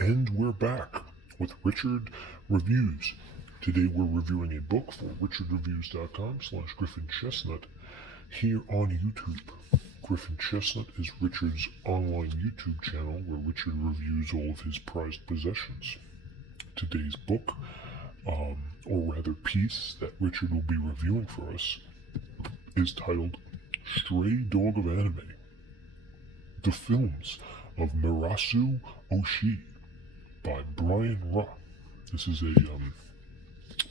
And we're back with Richard Reviews. Today we're reviewing a book for richardreviews.com/GriffinChestnut here on YouTube. Griffin Chestnut is Richard's online YouTube channel where Richard reviews all of his prized possessions. Today's book, or rather piece that Richard will be reviewing for us, is titled Stray Dog of Anime: The Films of Mamoru Oshii by Brian Ra. This is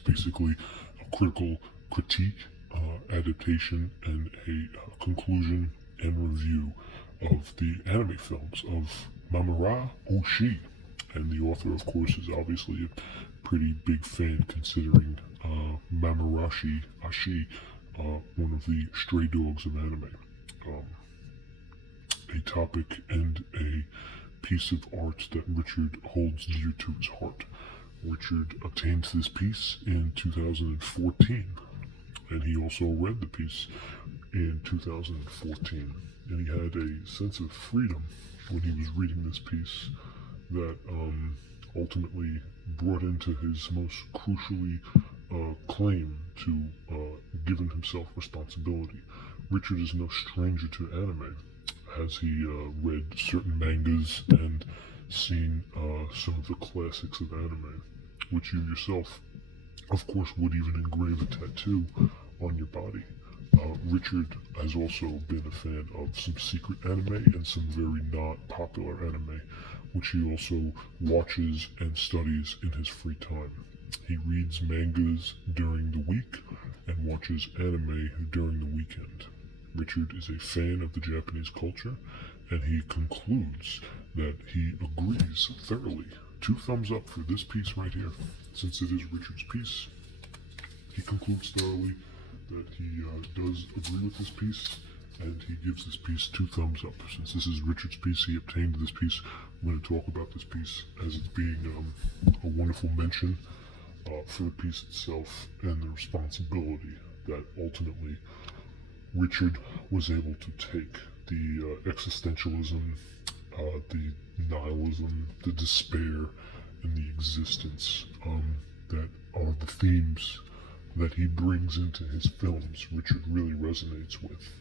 basically a critical critique, adaptation, and a conclusion and review of the anime films of Mamoru Oshii. And the author, of course, is obviously a pretty big fan, considering Mamoru Oshii, one of the stray dogs of anime. A topic and a piece of art that Richard holds dear to his heart. Richard obtained this piece in 2014, and he also read the piece in 2014, and he had a sense of freedom when he was reading this piece that ultimately brought into his most crucially claim to giving himself responsibility. Richard is no stranger to anime, as he read certain mangas and seen some of the classics of anime, which you yourself, of course, would even engrave a tattoo on your body. Richard has also been a fan of some secret anime and some very not popular anime, which he also watches and studies in his free time. He reads mangas during the week and watches anime during the weekend. Richard is a fan of the Japanese culture, and he concludes that he agrees thoroughly. 2 thumbs up for this piece right here. Since it is Richard's piece, he concludes thoroughly that he does agree with this piece, and he gives this piece 2 thumbs up. Since this is Richard's piece, he obtained this piece. I'm going to talk about this piece as it's being a wonderful mention for the piece itself and the responsibility that ultimately Richard was able to take. The existentialism, the nihilism, the despair, and the existence that are the themes that he brings into his films, Richard really resonates with.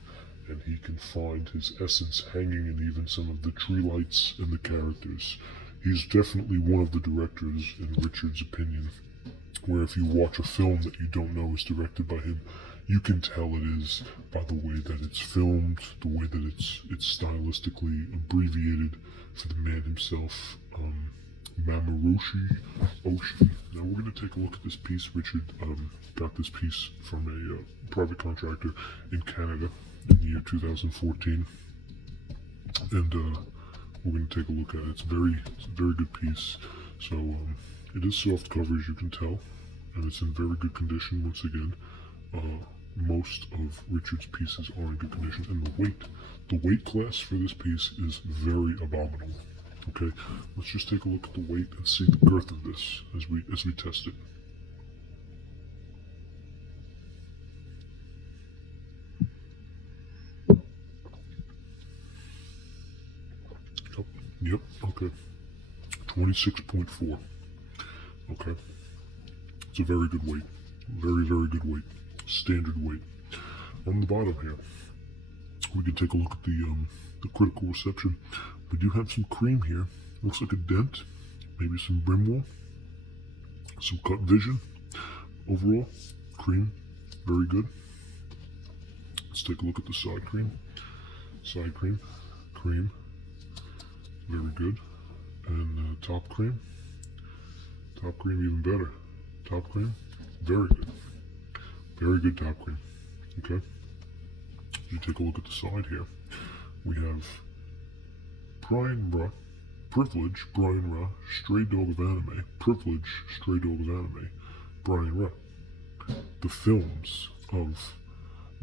And he can find his essence hanging in even some of the tree lights and the characters. He's definitely one of the directors, in Richard's opinion, where if you watch a film that you don't know is directed by him, you can tell it is by the way that it's filmed, the way that it's stylistically abbreviated for the man himself, Mamoru Oshii. Now we're going to take a look at this piece. Richard got this piece from a private contractor in Canada in the year 2014, and we're going to take a look at it. It's a very good piece. So it is soft cover, as you can tell, and it's in very good condition. Once again, most of Richard's pieces are in good condition, and the weight class for this piece is very abominable. Okay, let's just take a look at the weight and see the girth of this as we test it. Yep, okay. 26.4. Okay. It's a very good weight. Very good weight. Standard weight. On the bottom here, we can take a look at the critical reception. We do have some cream here. Looks like a dent, maybe some brim wall, some cut vision. Overall, cream, very good. Let's take a look at the side cream. Side cream, cream, very good. And top cream even better. Top cream, very good. Very good top cream. Okay. If you take a look at the side here, we have Brian Ra, Privilege, Brian Ra, Stray Dog of Anime, Privilege, Stray Dog of Anime, Brian Ra. The films of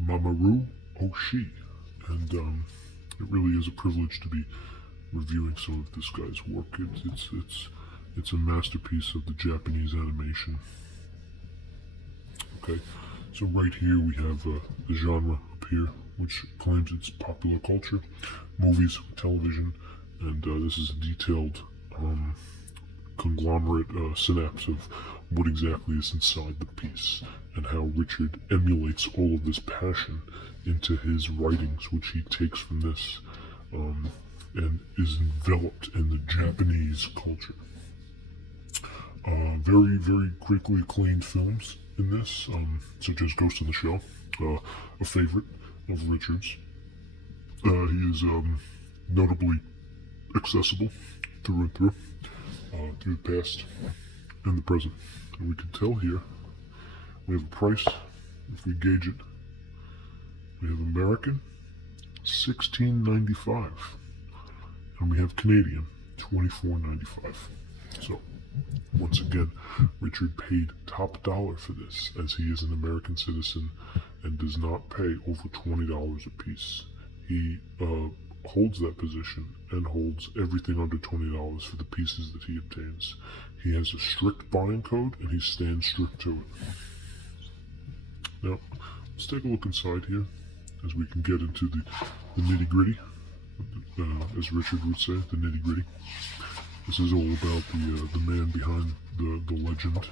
Mamoru Oshii, and it really is a privilege to be reviewing some of this guy's work. It's a masterpiece of the Japanese animation. Okay, so right here we have the genre up here, which claims it's popular culture, movies, television, and this is a detailed conglomerate synapse of what exactly is inside the piece, and how Richard emulates all of this passion into his writings, which he takes from this, and is enveloped in the Japanese culture. Very, very critically acclaimed films in this, such as Ghost in the Shell, a favorite of Richard's. He is notably accessible through and through the past and the present. And we can tell here, we have a price, if we gauge it, we have American, $16.95, and we have Canadian, $24.95. So, once again, Richard paid top dollar for this, as he is an American citizen and does not pay over $20 a piece. He holds that position and holds everything under $20 for the pieces that he obtains. He has a strict buying code, and he stands strict to it. Now, let's take a look inside here, as we can get into the nitty-gritty, as Richard would say, the nitty-gritty. This is all about the man behind the legend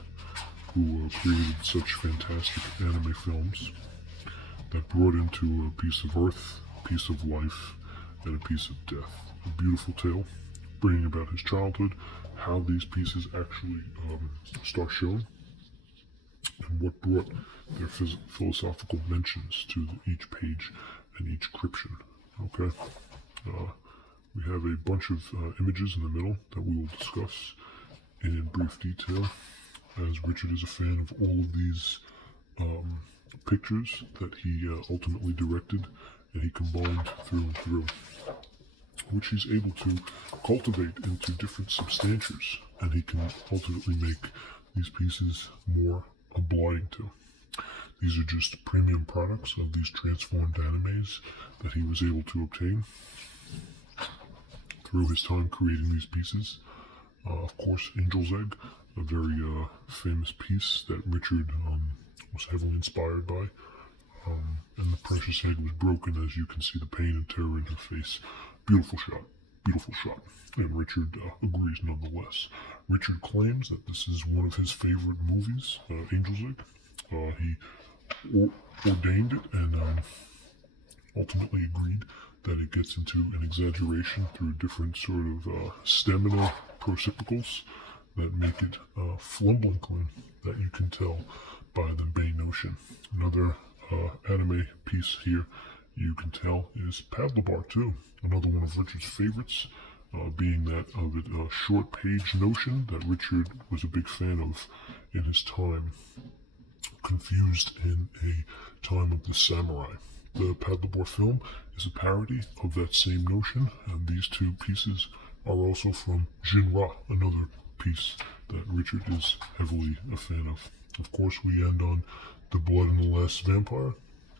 who created such fantastic anime films that brought into a piece of earth, a piece of life, and a piece of death. A beautiful tale, bringing about his childhood, how these pieces actually start showing, and what brought their philosophical mentions to each page and each description. Okay, we have a bunch of images in the middle that we will discuss in brief detail, as Richard is a fan of all of these pictures that he ultimately directed and he combined through and through, which he's able to cultivate into different substantias, and he can ultimately make these pieces more obliging to. These are just premium products of these transformed animes that he was able to obtain through his time creating these pieces. Of course, Angel's Egg, a very famous piece that Richard was heavily inspired by. And the precious egg was broken, as you can see the pain and terror in her face. Beautiful shot, beautiful shot. And Richard agrees nonetheless. Richard claims that this is one of his favorite movies, Angel's Egg. He ordained it and ultimately agreed that it gets into an exaggeration through different sort of stamina precipitals that make it flumblingly that you can tell by the Bay Notion. Another anime piece here you can tell is Paddlebar 2, another one of Richard's favorites, being that of a short page notion that Richard was a big fan of in his time, confused in a time of the samurai. The Paddlebar film is a parody of that same notion, and these two pieces are also from Jinra, another piece that Richard is heavily a fan of. Of course, we end on The Blood and the Last Vampire,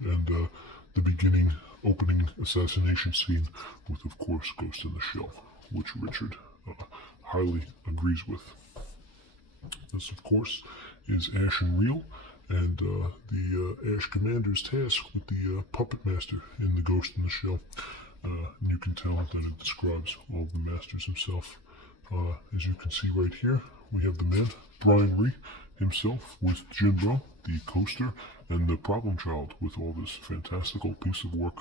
and the beginning opening assassination scene with, of course, Ghost in the Shell, which Richard highly agrees with. This, of course, is Ash and Reel, and the Ash Commander's task with the Puppet Master in the Ghost in the Shell. You can tell that it describes all of the masters himself. As you can see right here, we have the man, Brian Ree, himself, with Jinro, the coaster, and the problem child, with all this fantastical piece of work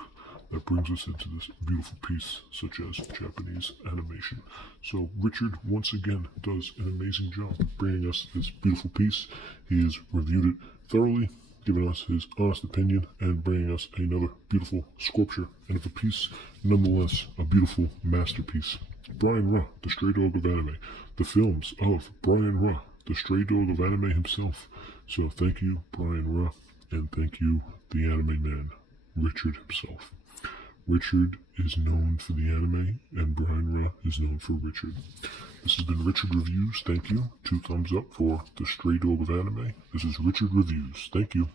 that brings us into this beautiful piece, such as Japanese animation. So Richard, once again, does an amazing job bringing us this beautiful piece. He has reviewed it thoroughly, giving us his honest opinion, and bringing us another beautiful sculpture and of a piece, nonetheless, a beautiful masterpiece. Brian Ruh, the stray dog of anime, the films of Brian Ruh, the stray dog of anime himself. So thank you, Brian Ruh, and thank you, the anime man, Richard himself. Richard is known for the anime, and Brian Ruh is known for Richard. This has been Richard Reviews. Thank you. 2 thumbs up for the stray dog of anime. This is Richard Reviews. Thank you.